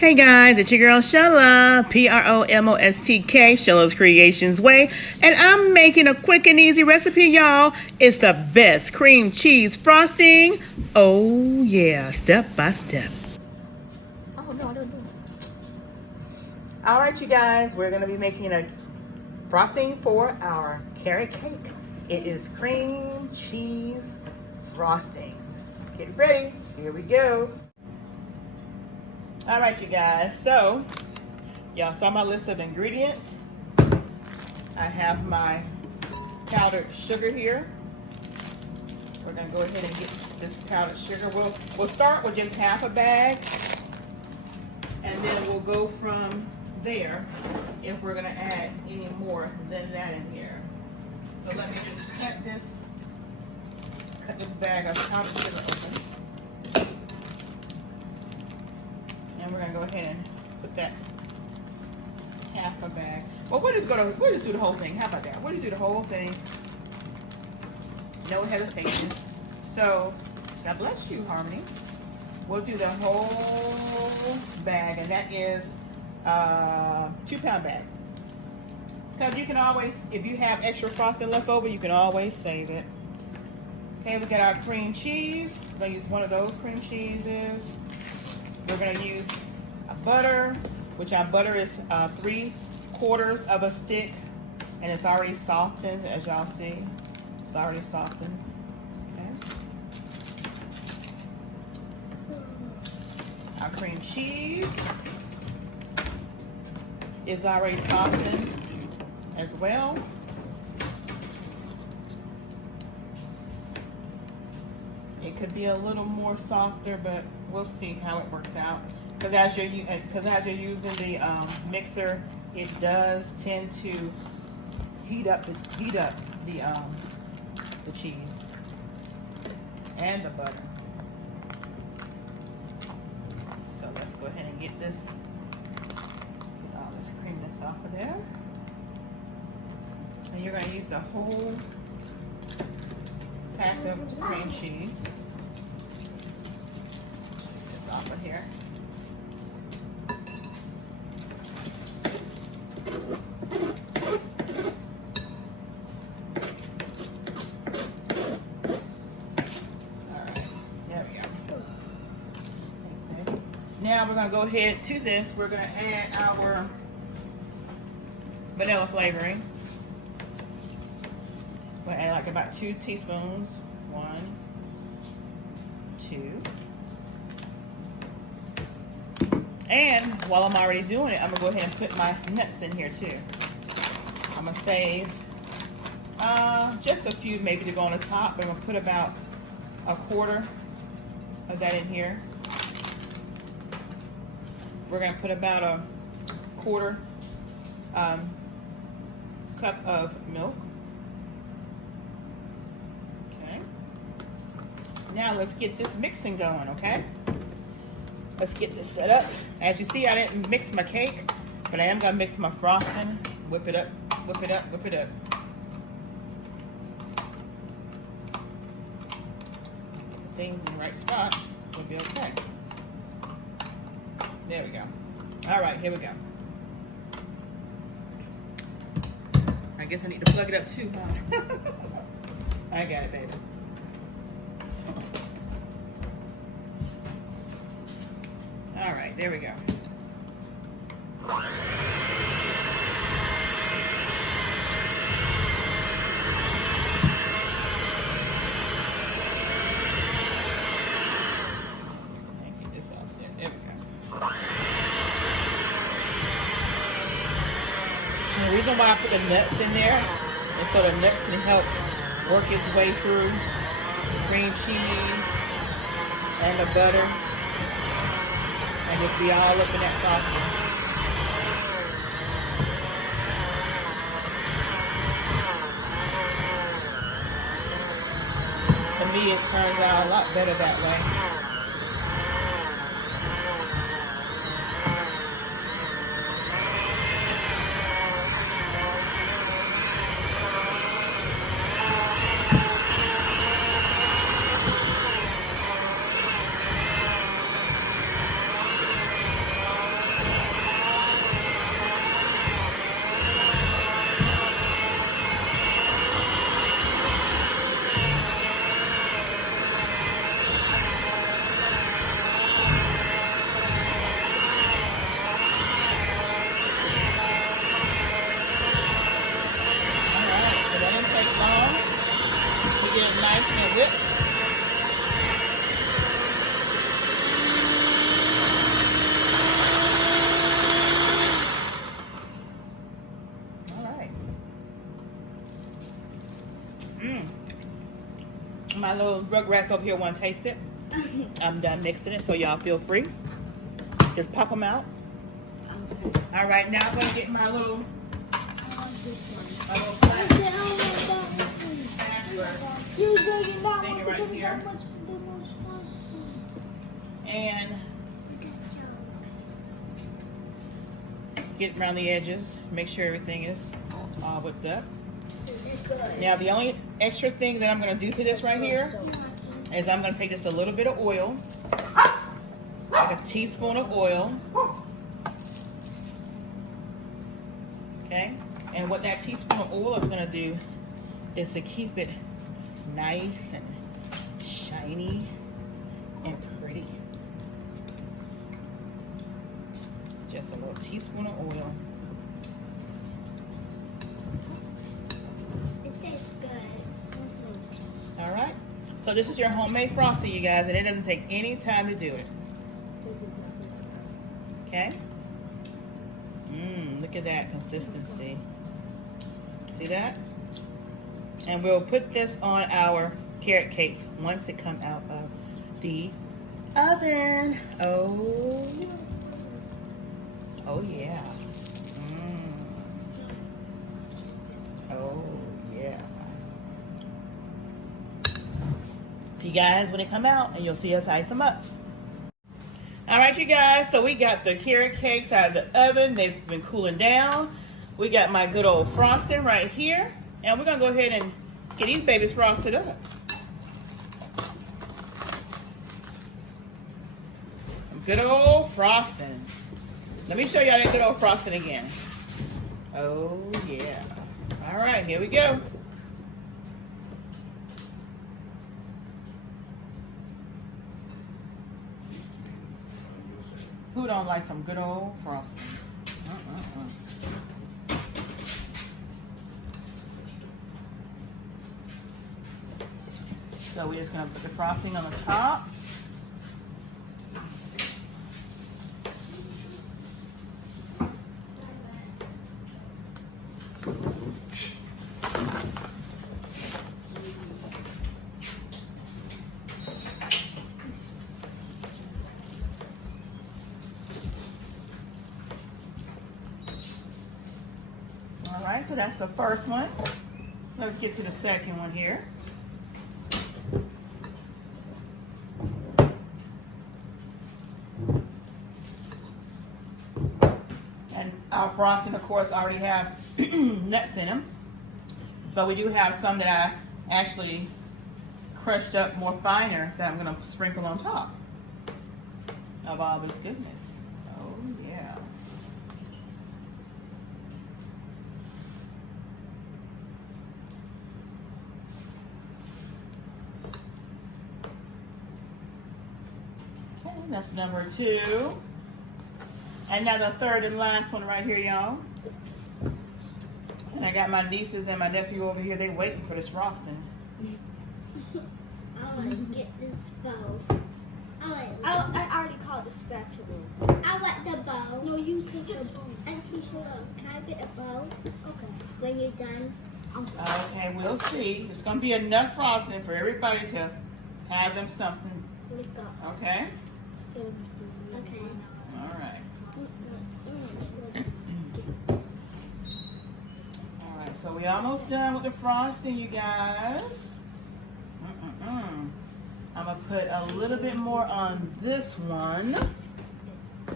Hey guys, it's your girl Shella, PromoSTK, Shella's Creations Way, and I'm making a quick and easy recipe, y'all. It's the best cream cheese frosting. Oh yeah, step by step. Oh no, I don't do it. All right, you guys, we're gonna be making a frosting for our carrot cake. It is cream cheese frosting. Get ready, here we go. All right, you guys, so y'all saw my list of ingredients. I have my powdered sugar here. We're gonna go ahead and get this powdered sugar. We'll start with just half a bag, and then we'll go from there if we're gonna add any more than that in here. So let me just cut this bag of powdered sugar open. And we're gonna go ahead and put that half a bag. Well, we'll just do the whole thing. How about that? We'll just do the whole thing. No hesitation. So, God bless you, Harmony. We'll do the whole bag, and that is 2-pound bag. Because you can always, if you have extra frosting left over, you can always save it. Okay, we got our cream cheese. We're gonna use one of those cream cheeses. We're going to use a butter, which our butter is 3/4 of a stick, and it's already softened, as y'all see. It's already softened. Okay. Our cream cheese is already softened as well. It could be a little more softer, but we'll see how it works out. Because as you're using the mixer, it does tend to heat up the cheese and the butter. So let's go ahead and get all this creaminess off of there. And you're going to use the whole pack of cream cheese. Just off of here. Alright, there we go. Okay. Now we're going to go ahead to this. We're going to add our vanilla flavoring. We'll add like about 2 teaspoons. 1, 2. And while I'm already doing it, I'm gonna go ahead and put my nuts in here too. I'm gonna save just a few maybe to go on the top, but I'm gonna put about 1/4 of that in here. We're gonna put about 1/4 cup of milk. Now let's get this mixing going, okay? Let's get this set up. As you see, I didn't mix my cake, but I am gonna mix my frosting. Whip it up, whip it up, whip it up. Put things in the right spot, we'll be okay. There we go. All right, here we go. I guess I need to plug it up too, huh? I got it, baby. All right, there we go. Get this off there. There we go. And the reason why I put the nuts in there is so the nuts can help work its way through the cream cheese and the butter. And just be all up in that frosting. To me, it turns out a lot better that way. my little rugrats over here want to taste it. I'm done mixing it, so y'all feel free. Just pop them out. Okay. All right, now I'm gonna get my little thing right here, and get around the edges. Make sure everything is all whipped up. Now the only extra thing that I'm going to do to this right here is I'm going to take just a little bit of oil, like a teaspoon of oil. Okay, and what that teaspoon of oil is going to do is to keep it nice and shiny and pretty. Just a little teaspoon of oil. It tastes good. All right. So this is your homemade frosting, you guys, and it doesn't take any time to do it. This is exactly like frosting. Okay. Look at that consistency. See that? And we'll put this on our carrot cakes once it comes out of the oven. Oh yeah. Oh yeah. See you guys when they come out, and you'll see us ice them up. All right, you guys, so we got the carrot cakes out of the oven. They've been cooling down. We got my good old frosting right here, and we're gonna go ahead and get these babies frosted up. Some good old frosting. Let me show y'all that good old frosting again. Oh yeah. All right, here we go. Who don't like some good old frosting? So we're just gonna put the frosting on the top. All right, so that's the first one. Let's get to the second one here. And our frosting, of course, already have nuts in them, but we do have some that I actually crushed up more finer that I'm gonna sprinkle on top of all this goodness. Oh yeah. Okay, that's number 2. And now the third and last one right here, y'all. And I got my nieces and my nephew over here. They waiting for this frosting. I want to get this bowl. I already called the spatula. I want the bowl. No, you take the bowl. And Tisha, can I get a bowl? Okay. When you're done, Okay, we'll see. It's gonna be enough frosting for everybody to have them something. look up. Okay? Okay. All right. All right, so we almost done with the frosting, you guys. I'm gonna put a little bit more on this one.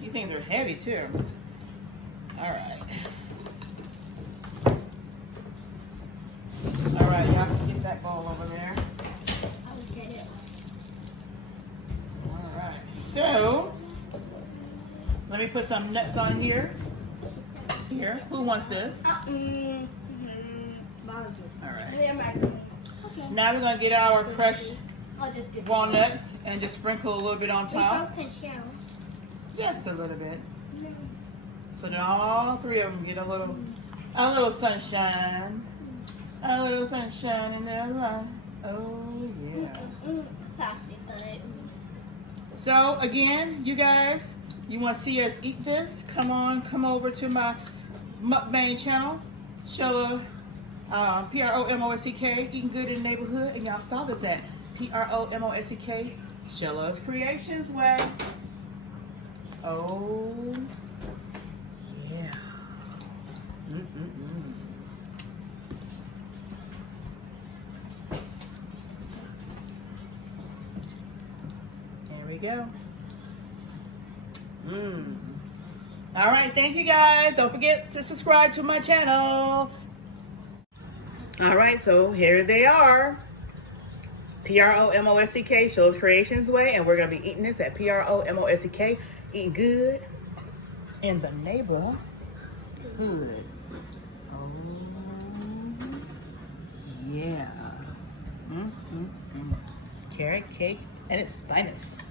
These things are heavy too. All right. All right, y'all can get that bowl over there. I'll get it. All right. So, let me put some nuts on here. Here. Who wants this? All right. Okay. Now we're gonna get our crushed I'll just get walnuts and just sprinkle a little bit on We top. both can share. Just a little bit. So that all three of them get a little sunshine. A little sunshine in their life. Oh yeah. So again, you guys, you want to see us eat this? Come over to my mukbang channel, Shella, PromoSTK, Eating Good in the Neighborhood, and y'all saw this at PromoSTK, Sheila's Creations way. Oh, yeah. There we go. All right, thank you guys. Don't forget to subscribe to my channel. All right, so here they are. PromoSTK, Sheila's Creations way, and we're gonna be eating this at PromoSTK. Eating good in the neighborhood. Oh, yeah. Carrot cake at its finest.